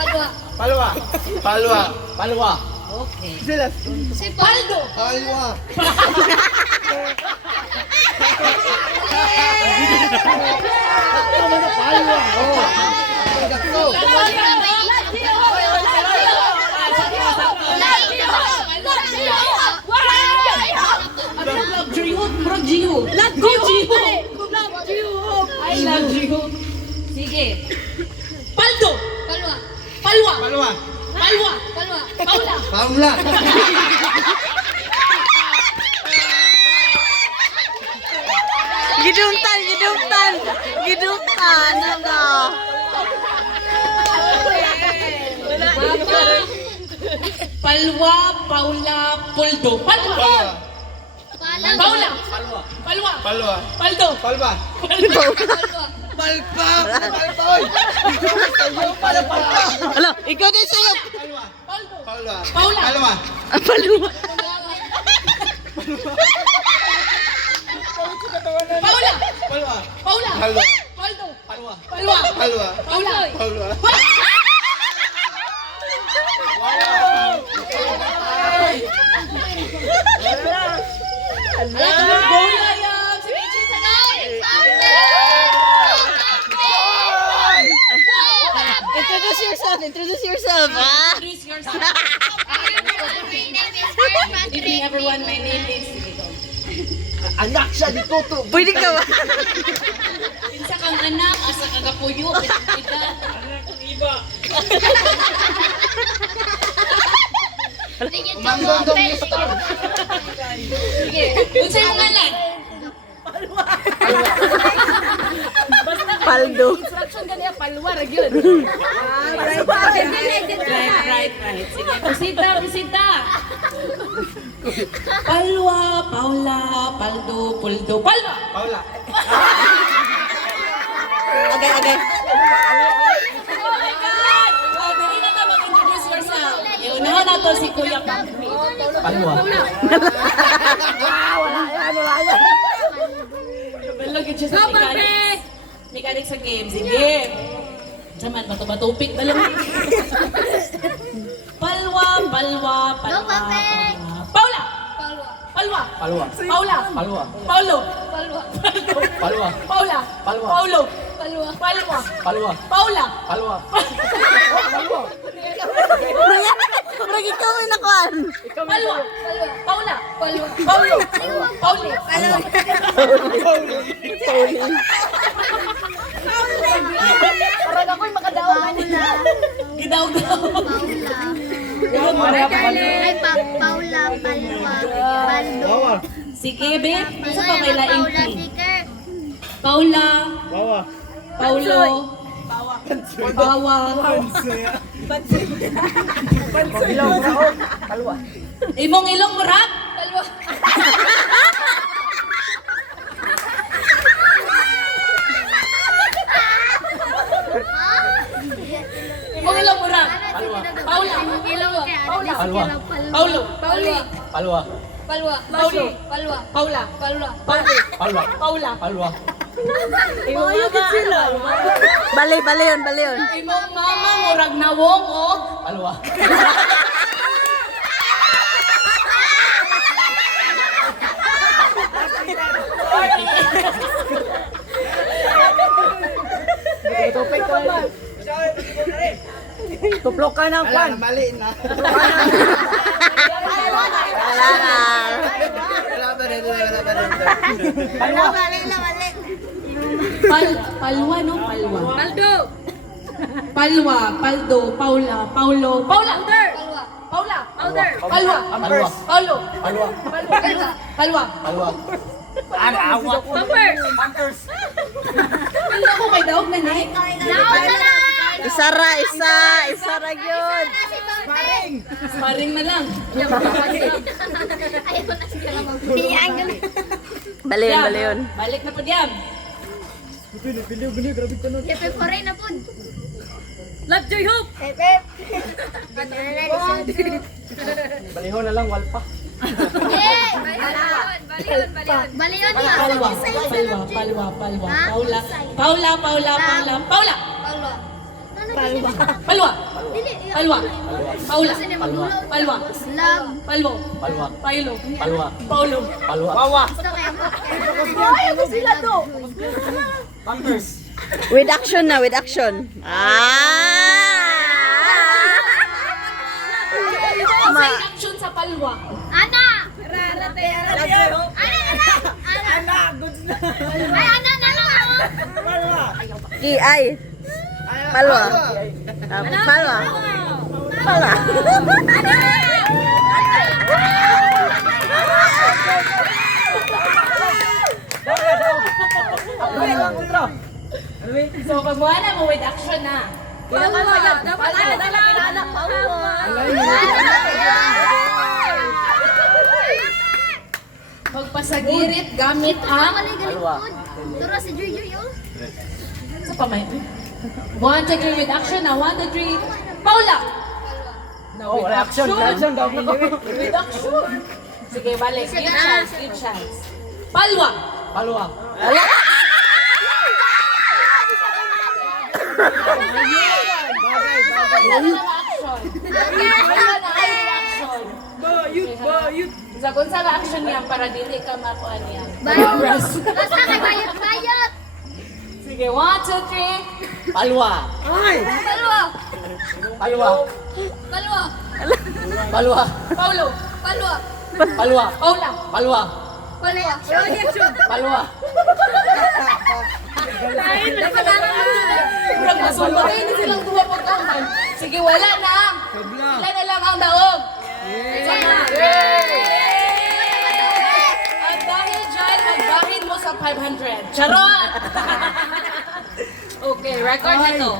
Palwa. Palwa. Palwa. Okay. Si Paldo. Palwa. Palwa. Oh. Love Jihop. Murag Jihop. Go Jihop. I love Jihop. Sige. Paldo. Palwa. Palwa. Palwa. Palwa. Palwa. Paula. Paula. Gidungtan. Ano? Papa. Palwa, Paula, Puldo. Palwa. Paula. Palwa. Palwa. Paldo. Palwa. Palwa. Palpa. Palpa. Alo, ikaw din sa'yo. Palwa. Paldo. Palwa. Paula. Palwa. Paluwa. Paula. Palwa. Paula. Palwa. Paldo. Palwa. Palwa. Palwa. Paula. Palwa. Paula yan. Si Richie Sanoy. Introduce yourself. Introduce yourself. Evening everyone, my name is... Anak siya di Toto. Pwede ka ba? Pinsa kang anak, asa kagapuyo, pinagpida. Umandong dong ni Star. Sige, unsa yung ngalan? Paldo. Instruction ganyan, palwa, yun. Right. Sige, presita. Palwa, Paula, Paldo, Puldo, Palwa! Paula. Okay. Oh my God! Dali na ka mag-introduce yourself. Iunahan na to si Kuya Pampi. Palwa. Balogin siya sa mechanics. Mechanics sa game. Sige. Saman, bato-batupik na lang. Palwa. Paula! Palwa. Palwa! Palwa. Paula! Palwa. Paulo! Palwa. Palwa. Paula! Palwa. Paulo! Palwa. Palwa! Palwa. Paula! Palwa. Murag ikaw may nakuan. Palwa! Paula! Palwa. Paulo! Pauli! Parang ako'y makadaon. Gidaw-daw! Paula. Ay, Paula, Palwa, Paldo. Wawa. Sige, be. Isa pa may laing Paula, P. Ticker. Paula! Wawa. Paulo! Bawa! Imong ilong murak? Palwa. Imong ilong murak? Paula! Palwa. Paula! Palwa. Paulo! Pauli. Palwa. Palwa. Paulo! Palwa. Paula! Palwa. Pauli! Palwa. Paula! Palwa. Balayon. Imong mama murag nawong o Palwa. Tuplok ka ng Wala, mali na. Kailangan. Wala pa rin. Palwa no? Palwa. Paldo! Palwa, Paldo, Paula, Paulo, Paula! Palwa. Paula! Palwa! Palwa. Paulo! Palwa. Palwa! Palwa. Awa. Pampers! Ano ko may daog na ni? Isara yun. Sparring na lang. Balayon. Balik na po diyan. Pepe Foray na po. Love Joy Hope! Pepe. Balihon na lang, walpa. Baliyon niya. Palwa. Paula. Paula. Palwa. Palwa. Di Palwa. Paula. Palwa. Love. Palwo. Palwa. Pailo. Palwa. Paulo. Palwa. Wawa. Gusto kaya po. Pampers. With action na, with action. Sa action sa palwa. Ana! Ana! Ay, Ana na lang ako. Ay. Palwa. Palwa. Palwa. So, pagbuha na mo with action na. Magpasagirit gamit ang... Palwa. Turo si Joy oh. Sa pamay. 1, 2, 3 with action na. 1, 2, 3. Paula! Oh, reaction. Reaction daw na ko. With action. Sige, balik. Give chance, give chance. Palwa! Palwa. Bayot. Sa kung sa action niya para dili ka makuha niya. Bayot. Basta kay bayot. Sige, 1, 2, 3. Palwa. Palwa. Palwa. Palwa. Palwa. Paulo. Palwa. Palwa. Paula. Palwa. Palwa. Palwa. Murag masumpa kayo na silang duha po kamay. Sige, wala na. Wala na lang ang daog. At dahil dyan, magbahin mo sa 500. Charot! Okay, record na to.